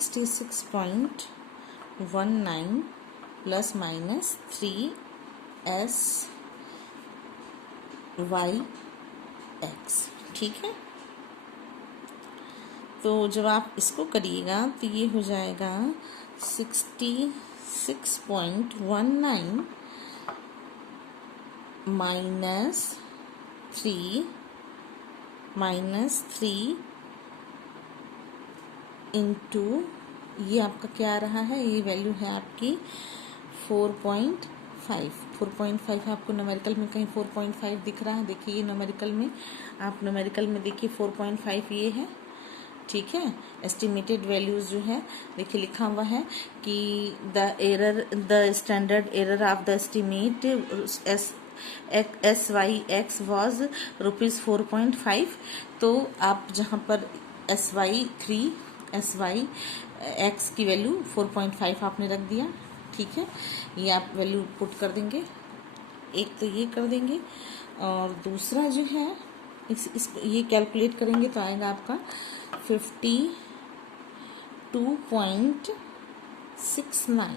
66.19 plus minus 3SYX, ठीक है। तो जब आप इसको करिएगा तो ये हो जाएगा 66.19 -3 इंटू ये आपका क्या आ रहा है, ये वैल्यू है आपकी 4.5 आपको न्यूमेरिकल में कहीं 4.5 दिख रहा है। देखिए ये न्यूमेरिकल में, आप न्यूमेरिकल में देखिए 4.5 ये है, ठीक है। एस्टिमेटेड वैल्यूज जो है देखिए लिखा हुआ है कि the standard error of the estimate SYX was ₹4.5। तो आप जहाँ पर SYX की वैल्यू 4.5 आपने रख दिया, ठीक है। ये आप वैल्यू पुट कर देंगे, एक तो ये कर देंगे और दूसरा जो है ये कैलकुलेट करेंगे तो आएगा आपका 52.69।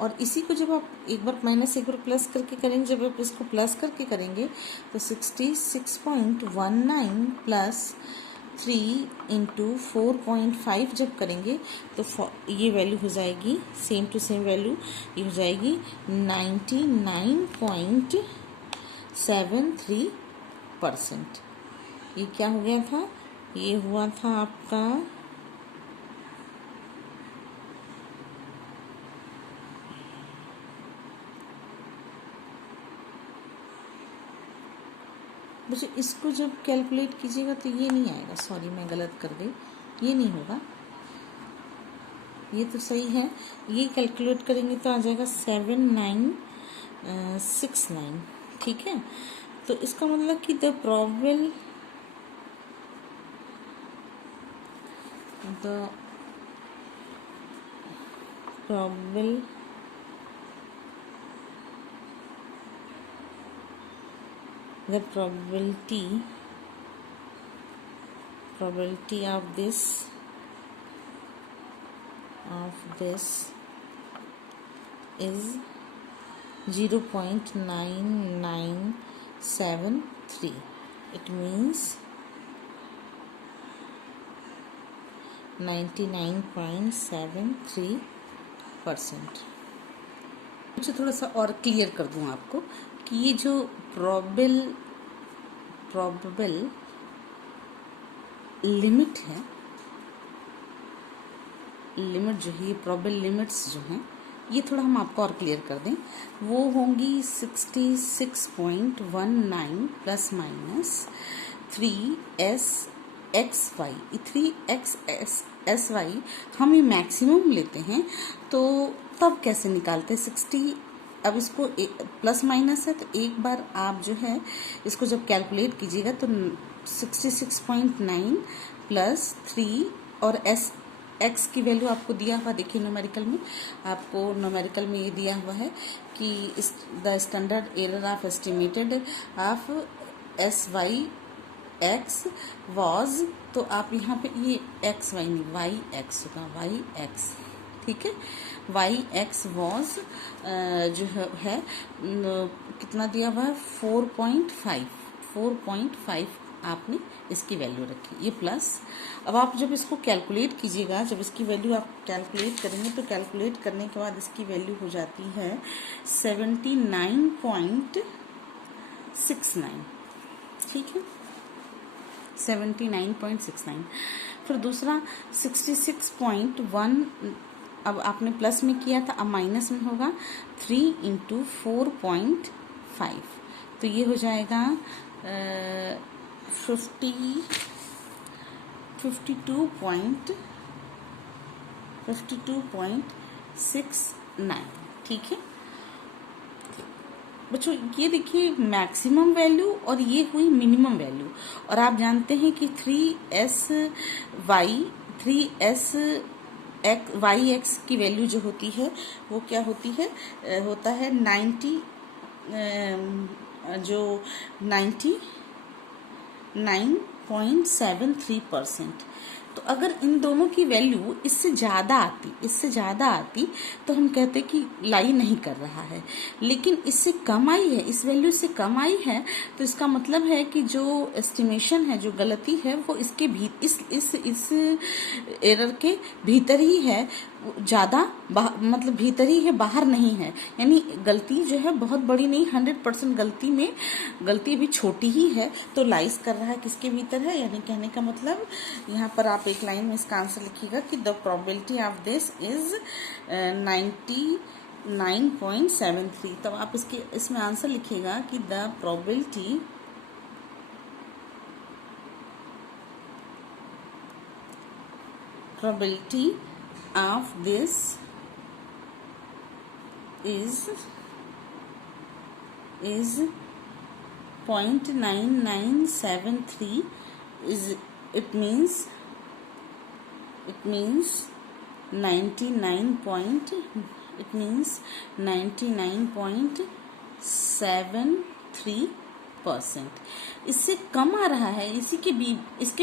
और इसी को जब आप एक बार माइनस एक बार प्लस करके करेंगे, जब आप इसको प्लस करके करेंगे तो 66.19 प्लस 3 इंटू 4.5 जब करेंगे तो ये वैल्यू हो जाएगी सेम टू सेम वैल्यू, ये हो जाएगी 99.73%। ये क्या हो गया था, ये हुआ था आपका बच्चों इसको जब कैलकुलेट कीजिएगा तो ये नहीं आएगा, सॉरी मैं गलत कर गई, ये नहीं होगा, ये तो सही है। ये कैलकुलेट करेंगे तो आ जाएगा 7969, ठीक है। तो इसका मतलब कि the probable the probability of this is 0.9973. it means 99.73%। मुझे थोड़ा सा और क्लियर कर दूं आपको कि ये जो प्रोबेबल लिमिट है, लिमिट जो है, ये प्रोबेबल लिमिट्स जो हैं ये थोड़ा हम आपको और क्लियर कर दें, वो होंगी 66.19 प्लस माइनस 3SXY। 3XSY हम ये मैक्सिमम लेते हैं, तो तब कैसे निकालते हैं 60। अब इसको प्लस माइनस है तो एक बार आप जो है इसको जब कैलकुलेट कीजिएगा तो 66.9 प्लस 3 और एक्स की वैल्यू आपको दिया हुआ, देखिए न्यूमेरिकल में आपको न्यूमेरिकल में ये दिया हुआ है कि the standard error of estimated of SYX was, तो आप यहाँ पे ये XY नहीं YX होगा, YX, ठीक है। YX वॉज जो है कितना दिया हुआ है 4.5 आपने इसकी वैल्यू रखी, ये प्लस। अब आप जब इसको कैलकुलेट कीजिएगा, जब इसकी वैल्यू आप कैलकुलेट करेंगे तो कैलकुलेट करने के बाद इसकी वैल्यू हो जाती है 79.69, ठीक है, 79.69। फिर दूसरा 66.1, अब आपने प्लस में किया था, अब माइनस में होगा 3 इंटू 4.5, तो ये हो जाएगा 52.69, ठीक है बच्चों। ये देखिए मैक्सिमम वैल्यू और ये हुई मिनिमम वैल्यू, और आप जानते हैं कि 3YX की वैल्यू जो होती है वो क्या होती है, होता है 99.73%। तो अगर इन दोनों की वैल्यू इससे ज़्यादा आती तो हम कहते कि लाई नहीं कर रहा है, लेकिन इससे कम आई है, इस वैल्यू से कम आई है, तो इसका मतलब है कि जो एस्टिमेशन है, जो गलती है, वो इसके इस एरर के भीतर ही है, ज़्यादा मतलब भीतर ही है, बाहर नहीं है। यानी गलती जो है बहुत बड़ी नहीं, 100% गलती भी छोटी ही है, तो लाइज कर रहा है किसके भीतर है। यानी कहने का मतलब यहाँ पर आप एक लाइन में इसका आंसर लिखिएगा कि the probability of this is 99.73। तब आप इसमें आंसर लिखिएगा कि the probability of this is 0.9973 is it means 99.73%। इससे कम आ रहा है, इसके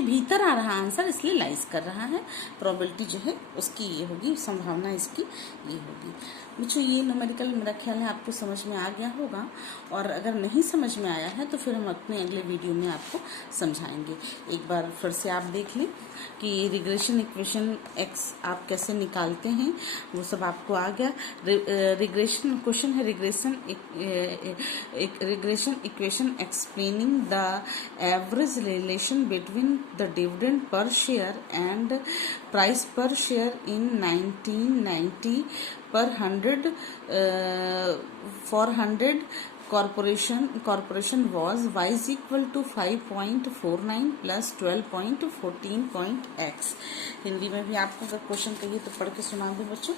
भीतर आ रहा आंसर, इसलिए लाइज कर रहा है। प्रोबेबिलिटी जो है उसकी ये होगी, संभावना इसकी ये होगी। बच्चों ये न्यूमेरिकल मेरा ख्याल है आपको समझ में आ गया होगा, और अगर नहीं समझ में आया है तो फिर हम अपने अगले वीडियो में आपको समझाएंगे। एक बार फिर से आप देख लें कि रिग्रेशन इक्वेशन एक्स आप कैसे निकालते हैं, वो सब आपको आ गया। रिग्रेशन क्वेश्चन है regression equation explaining the average relation between the dividend per share and price पर share in 1990 per 100 for 100 corporation was y is equal to 5.49 plus 12.14.x। Hindi में भी आपको अगर क्वेश्चन कहिए तो पढ़ के सुना दूं बच्चों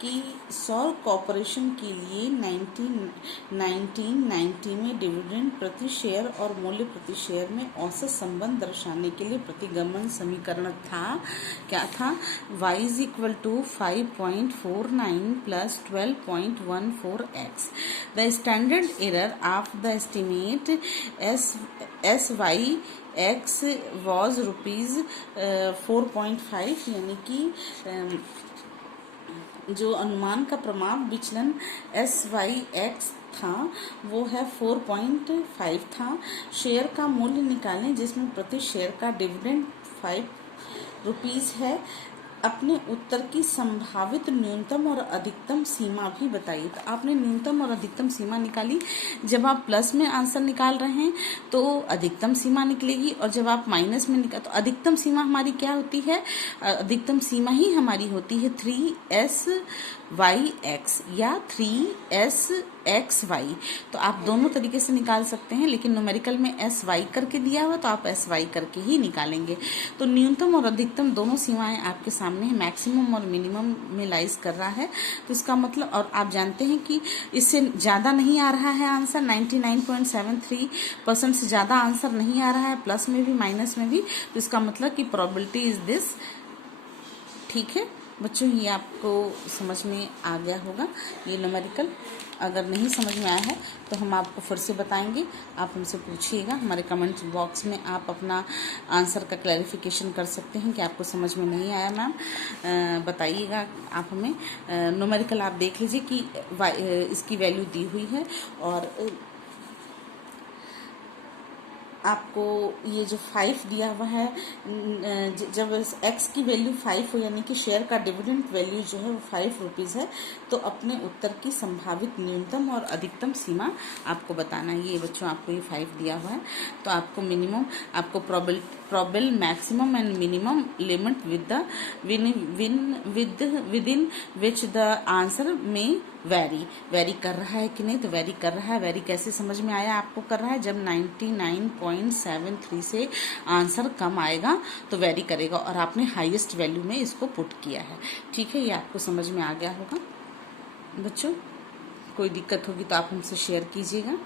कि सॉल कॉरपोरेशन के लिए 1990 में डिविडेंड प्रति शेयर और मूल्य प्रति शेयर में औसत संबंध दर्शाने के लिए प्रतिगमन समीकरण था, क्या था, y is equal to 5.49 plus 12.14x। The standard error of the estimate SYX was rupees 4.5, यानी कि जो अनुमान का प्रमाण विचलन SYX था वो है 4.5 था। शेयर का मूल्य निकालें जिसमें प्रति शेयर का डिविडेंड 5 रुपीज़ है। अपने उत्तर की संभावित न्यूनतम और अधिकतम सीमा भी बताइए। तो आपने न्यूनतम और अधिकतम सीमा निकाली। जब आप प्लस में आंसर निकाल रहे हैं तो अधिकतम सीमा निकलेगी, और जब आप माइनस में निकाल तो अधिकतम सीमा हमारी क्या होती है, अधिकतम सीमा ही हमारी होती है 3SYX या 3SXY। तो आप दोनों तरीके से निकाल सकते हैं, लेकिन न्यूमेरिकल में SY करके दिया हुआ तो आप SY करके ही निकालेंगे। तो न्यूनतम और अधिकतम दोनों सीमाएं आपके सामने है, मैक्सिमम और मिनिमम में लाइज कर रहा है। तो इसका मतलब, और आप जानते हैं कि इससे ज़्यादा नहीं आ रहा है आंसर, 99.73% से ज़्यादा आंसर नहीं आ रहा है, प्लस में भी माइनस में भी। तो इसका मतलब कि प्रोबेबिलिटी इज दिस। ठीक है बच्चों, ये आपको समझ में आ गया होगा ये न्यूमेरिकल। अगर नहीं समझ में आया है तो हम आपको फिर से बताएंगे, आप हमसे पूछिएगा। हमारे कमेंट बॉक्स में आप अपना आंसर का क्लैरिफिकेशन कर सकते हैं कि आपको समझ में नहीं आया मैम, बताइएगा आप हमें। न्यूमेरिकल आप देख लीजिए कि इसकी वैल्यू दी हुई है, और आपको ये जो 5 दिया हुआ है, जब x की वैल्यू 5 हो यानी कि शेयर का डिविडेंड वैल्यू जो है वो 5 रुपीज़ है, तो अपने उत्तर की संभावित न्यूनतम और अधिकतम सीमा आपको बताना है। ये बच्चों आपको ये 5 दिया हुआ है, तो आपको मिनिमम, आपको probable maximum and minimum limit within which the answer में वेरी कर रहा है कि नहीं। तो वेरी कर रहा है। वेरी कैसे समझ में आया आपको कर रहा है, जब 99.73 से आंसर कम आएगा तो वेरी करेगा, और आपने हाईएस्ट वैल्यू में इसको पुट किया है। ठीक है, ये आपको समझ में आ गया होगा बच्चों। कोई दिक्कत होगी तो आप हमसे शेयर कीजिएगा।